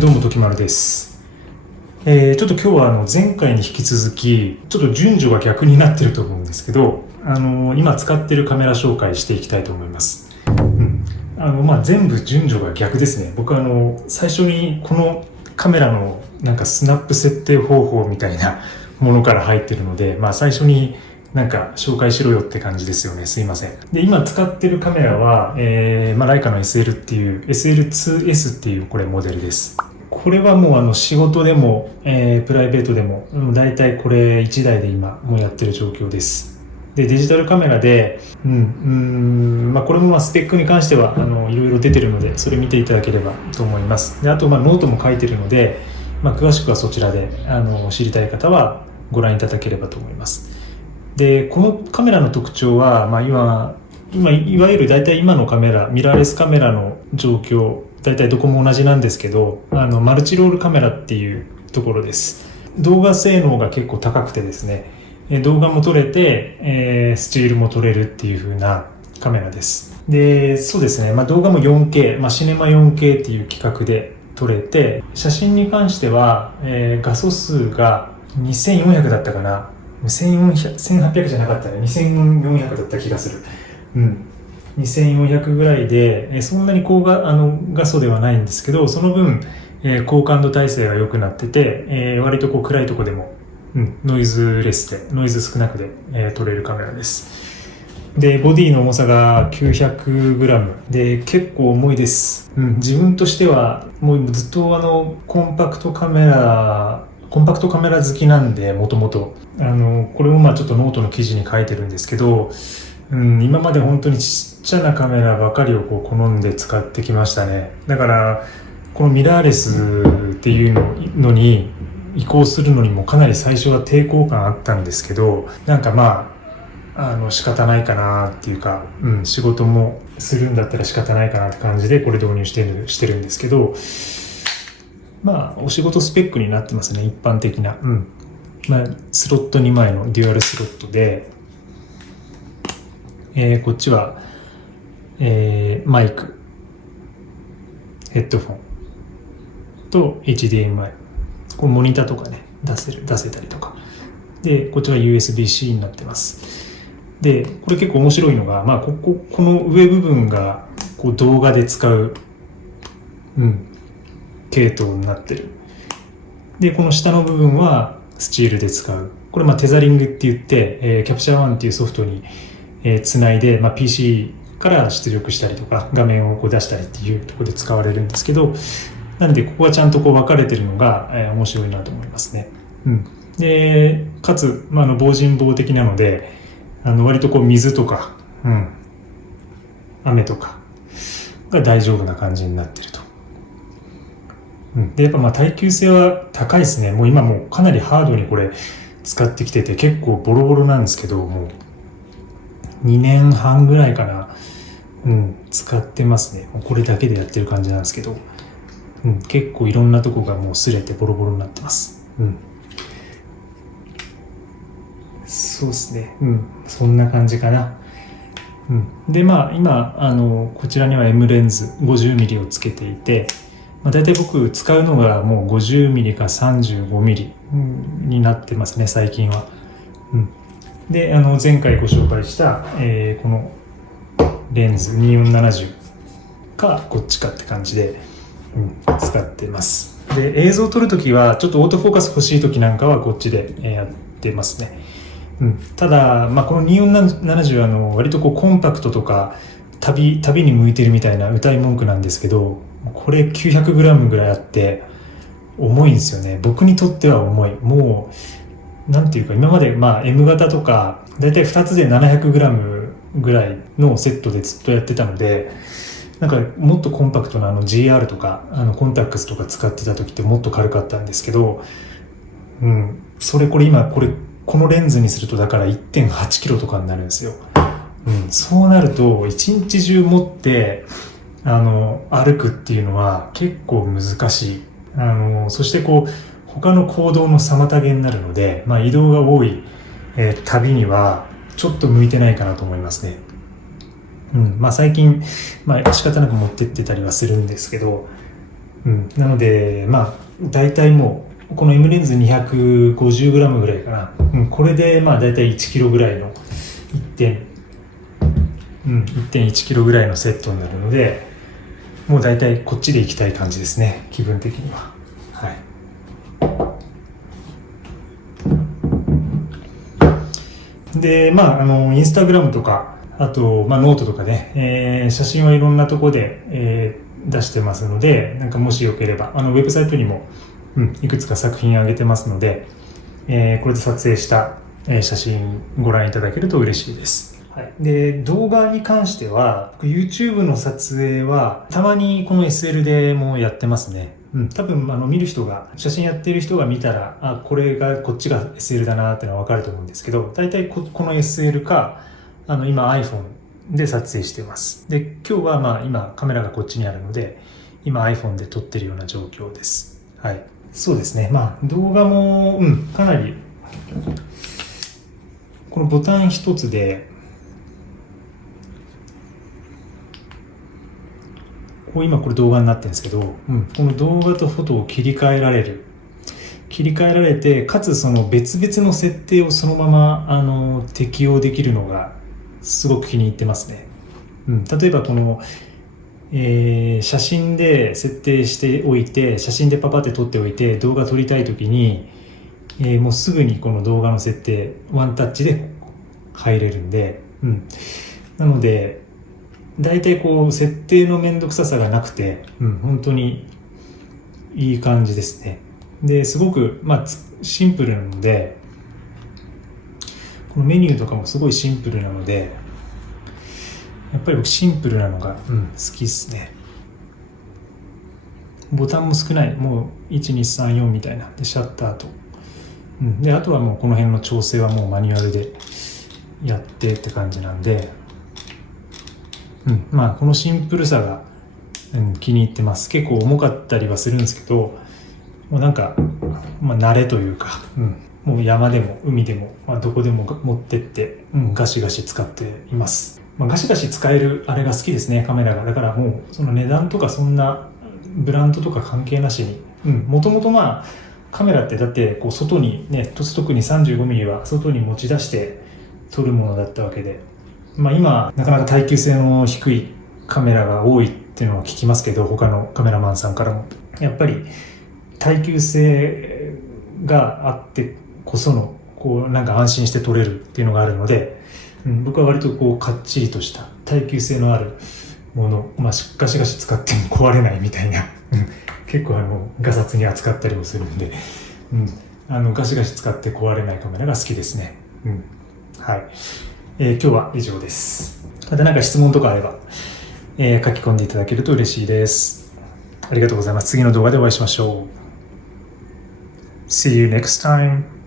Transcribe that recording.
どうも、時丸です。ちょっと今日は前回に引き続き、ちょっと順序が逆になってると思うんですけど、今使ってるカメラ紹介していきたいと思います。全部順序が逆ですね。僕最初にこのカメラのなんかスナップ設定方法みたいなものから入ってるので、最初になんか紹介しろよって感じですよね。すいません。で、今使ってるカメラは、ライカの SL っていう SL2S っていうこれモデルです。これはもう仕事でも、プライベートでも、だいたいこれ1台で今もうやってる状況です。で、デジタルカメラで、これもスペックに関してはいろいろ出てるので、それ見ていただければと思います。で、あとノートも書いてるので、詳しくはそちらで知りたい方はご覧いただければと思います。で、このカメラの特徴は、今いわゆる大体今のカメラ、ミラーレスカメラの状況、大体どこも同じなんですけど、マルチロールカメラっていうところです。動画性能が結構高くてですね、動画も撮れて、スチールも撮れるっていう風なカメラです。で、そうですね、動画も 4K、シネマ 4K っていう規格で撮れて、写真に関しては、画素数が2400だったかな。1800じゃなかったね。2400だった気がする。2400ぐらいで、そんなに高画素ではないんですけど、その分、高感度耐性が良くなってて、割と暗いとこでも、ノイズレスで、ノイズ少なくで、撮れるカメラです。で、ボディの重さが 900g で結構重いです。自分としてはもうずっとコンパクトカメラ好きなんで、もともとこれもちょっとノートの記事に書いてるんですけど、今まで本当にちっちゃなカメラばかりを好んで使ってきましたね。だからこのミラーレスっていうのに移行するのにもかなり最初は抵抗感あったんですけど、仕方ないかなっていうか、仕事もするんだったら仕方ないかなって感じでこれ導入してるんですけど、お仕事スペックになってますね、一般的な。スロット2枚のデュアルスロットで、こっちは、マイク、ヘッドフォンと HDMI、こうモニターとかね、出せたりとか。で、こっちは USB-C になってます。で、これ結構面白いのが、この上部分がこう動画で使う、系統になってる。で、この下の部分はスチールで使う。これテザリングって言って、キャプチャー1っていうソフトに、つないで、PC から出力したりとか、画面をこう出したりっていうところで使われるんですけど、なんでここはちゃんとこう分かれてるのが、面白いなと思いますね。で、かつ、防塵防的なので、割とこう水とか、雨とかが大丈夫な感じになってると。で、やっぱ耐久性は高いですね。もう今もうかなりハードにこれ使ってきてて、結構ボロボロなんですけど、もう2年半ぐらいかな、使ってますね。これだけでやってる感じなんですけど、結構いろんなとこがもう擦れてボロボロになってます。そうですね。そんな感じかな。で、今こちらには M レンズ 50mm をつけていて、大体僕使うのがもう 50mm か 35mm になってますね、最近は。で、前回ご紹介した、このレンズ2470かこっちかって感じで、使ってます。で、映像を撮るときはちょっとオートフォーカス欲しいときなんかはこっちでやってますね。ただ、この2470は割とこうコンパクトとか旅に向いてるみたいな歌い文句なんですけど、これ 900g ぐらいあって重いんですよね。僕にとっては重い。もうなんていうか、今までM 型とかだいたい2つで 700g ぐらいのセットでずっとやってたので、なんかもっとコンパクトなGR とかコンタックスとか使ってた時ってもっと軽かったんですけど、これ今このレンズにするとだから 1.8 キロとかになるんですよ。そうなると一日中持って歩くっていうのは結構難しい。そしてこう他の行動の妨げになるので、移動が多い、旅にはちょっと向いてないかなと思いますね。最近、仕方なく持ってってたりはするんですけど、なので、大体もう、この M レンズ 250g ぐらいかな。これで、大体 1kg ぐらいの1.1 キロぐらいのセットになるので、もう大体こっちで行きたい感じですね、気分的には。はい。で、インスタグラムとか、あと、ノートとかね、写真はいろんなとこで、出してますので、なんかもしよければ、ウェブサイトにも、いくつか作品上げてますので、これで撮影した、写真ご覧いただけると嬉しいです。はい、で動画に関しては YouTube の撮影はたまにこの SL でもやってますね。多分見る人が写真やってる人が見たらこっちが SL だなっていうのは分かると思うんですけど、大体この SL か今 iPhone で撮影してます。で今日は今カメラがこっちにあるので今 iPhone で撮ってるような状況です。はい、そうですね。動画も、かなりこのボタン一つで今これ動画になってるんですけど、この動画とフォトを切り替えられて、かつその別々の設定をそのまま適用できるのがすごく気に入ってますね。例えばこの、写真で設定しておいて、写真でパパって撮っておいて動画撮りたいときに、もうすぐにこの動画の設定ワンタッチで入れるんで、なので大体設定のめんどくささがなくて、本当にいい感じですね。ですごくシンプルなので、このメニューとかもすごいシンプルなので、やっぱり僕シンプルなのが、好きですね。ボタンも少ない、もう1234みたいなでシャッターと、であとはもうこの辺の調整はもうマニュアルでやってって感じなんで、このシンプルさが、気に入ってます。結構重かったりはするんですけど、もうなんか、慣れというか、もう山でも海でも、どこでも持ってって、ガシガシ使っています。ガシガシ使えるあれが好きですね、カメラが。だからもうその値段とかそんなブランドとか関係なしに、もともとカメラってだって外にね、特に 35mm は外に持ち出して撮るものだったわけで、今なかなか耐久性の低いカメラが多いっていうのは聞きますけど、他のカメラマンさんからもやっぱり耐久性があってこそのなんか安心して撮れるっていうのがあるので、僕は割とかっちりとした耐久性のあるもの、ガシガシ使っても壊れないみたいな結構ガサツに扱ったりもするんで、ガシガシ使って壊れないカメラが好きですね。はい。今日は以上です。また何か質問とかあれば、書き込んでいただけると嬉しいです。ありがとうございます。次の動画でお会いしましょう。See you next time.